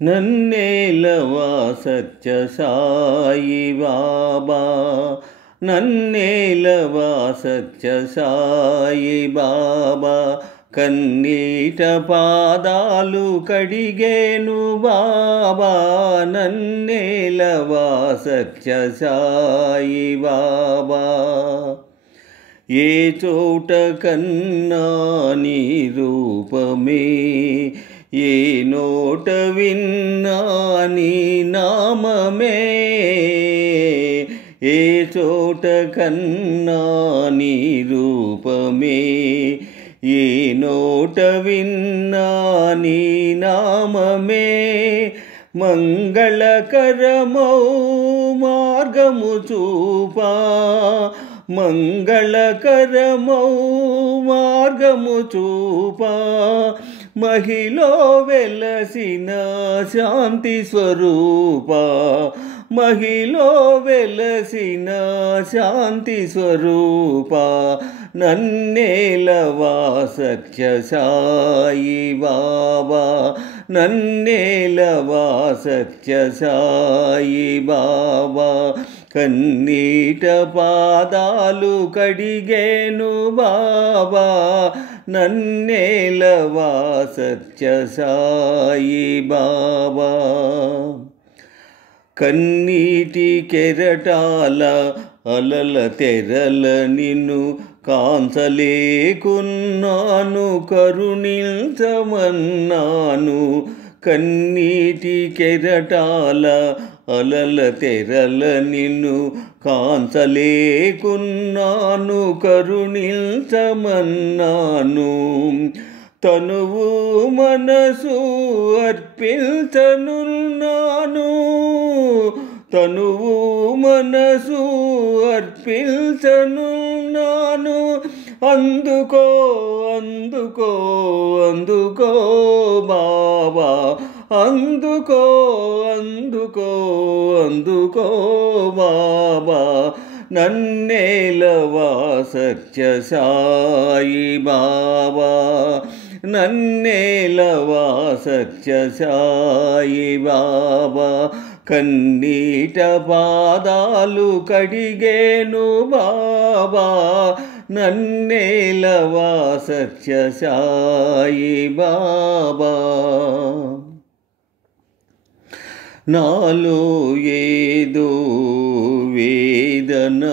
నన్నేలవా సత్య సాయి బాబా, నన్నేలవా సత్య సాయి బాబా. కన్నీట పాదాలు కడిగేను బాబా, నన్నేలవా సత్య సాయి బాబా. ఏ చోట కన్నా నీ రూపమే, ఏ నోట విన్నా నీ నామమే. ఏ చోట కన్నా నీ రూపమే, ఏ నోట విన్నా నీ నామమే. మంగళకరమౌ మార్గము చూపా, మంగళకరమౌ మార్గము చూపా. మహిలో వెలసిన శాంతి స్వరూపా, మహిలో వెలసిన శాంతి స్వరూపా. నన్నేలవా సత్య సాయి బాబా, నన్నేలవా సత్య సాయి బాబా. కన్నీట పాదాలు కడిగేను బాబా, నన్నేలవా సత్య సాయి బాబా. కన్నీటి కెరటాల అలల తెరల నిన్ను కాంచలేకున్నాను, కరుణించమన్నాను. కన్నీటి కెరటాల అలల తెరల నిన్ను కాంచలేకున్నాను, కరుణించమన్నాను. తనువు మనసు అర్పించనున్నాను, తనువు మనసు అర్పించనున్నాను. అందుకో అందుకో అందుకో బాబా, అందుకో అందుకో అందుకో బాబా. నన్నేలవా సత్య సాయి బాబా, నన్నేలవా సత్య సాయి బాబా. కన్నీట పాదాలు కడిగేను బాబా, నన్నేలవా సత్య సాయి బాబా. నాలో ఏదో వేదన,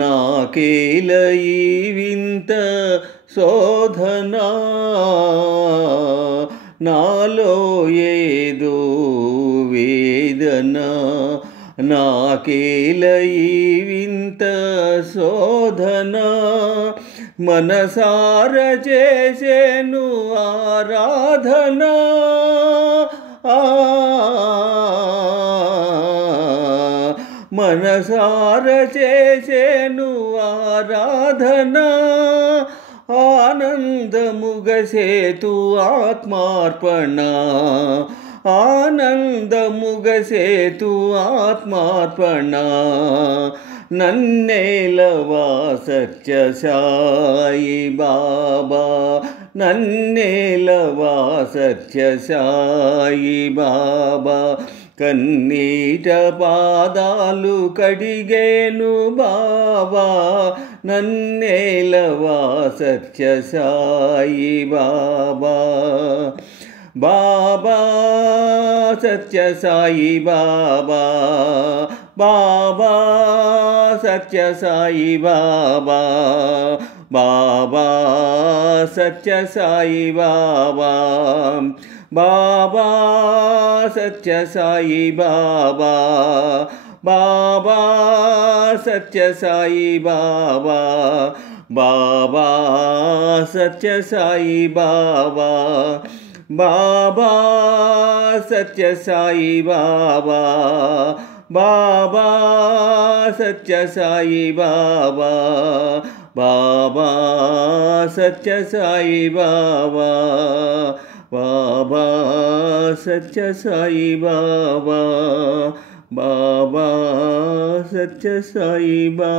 నాకేల ఈ వింత శోధన. నాలో ఏదో వేదన, నాకేల ఈ వింత శోధన. మనసార చేసేను ఆరాధన, మనసార చేసేను ఆరాధన. ఆనందముగసేతు ఆత్మార్పణ, ఆనందముగసేతు ఆత్మార్పణ. నన్నేలవా సత్య సాయి బాబా, నన్నేలవా సత్య సాయి బాబా. కన్నీట పాదాలు కడిగేను బాబా, నన్నేలవా సత్య సాయి బాబా. బాబా సత్య సాయి బాబా, బాబా సత్య సాయి బాబా, బాబా సత్య సాయి బాబా. బాబా సత్య సాయి బాబా, బాబా సత్య సాయి బాబా, బాబా సత్య సాయి బాబా. బాబా సత్య సాయి బాబా, బాబా సత్య సాయి బాబా, బాబా సత్య సాయి బాబా, బాబా సత్య సాయి బాబా, బాబా సత్య సాయి బాబా.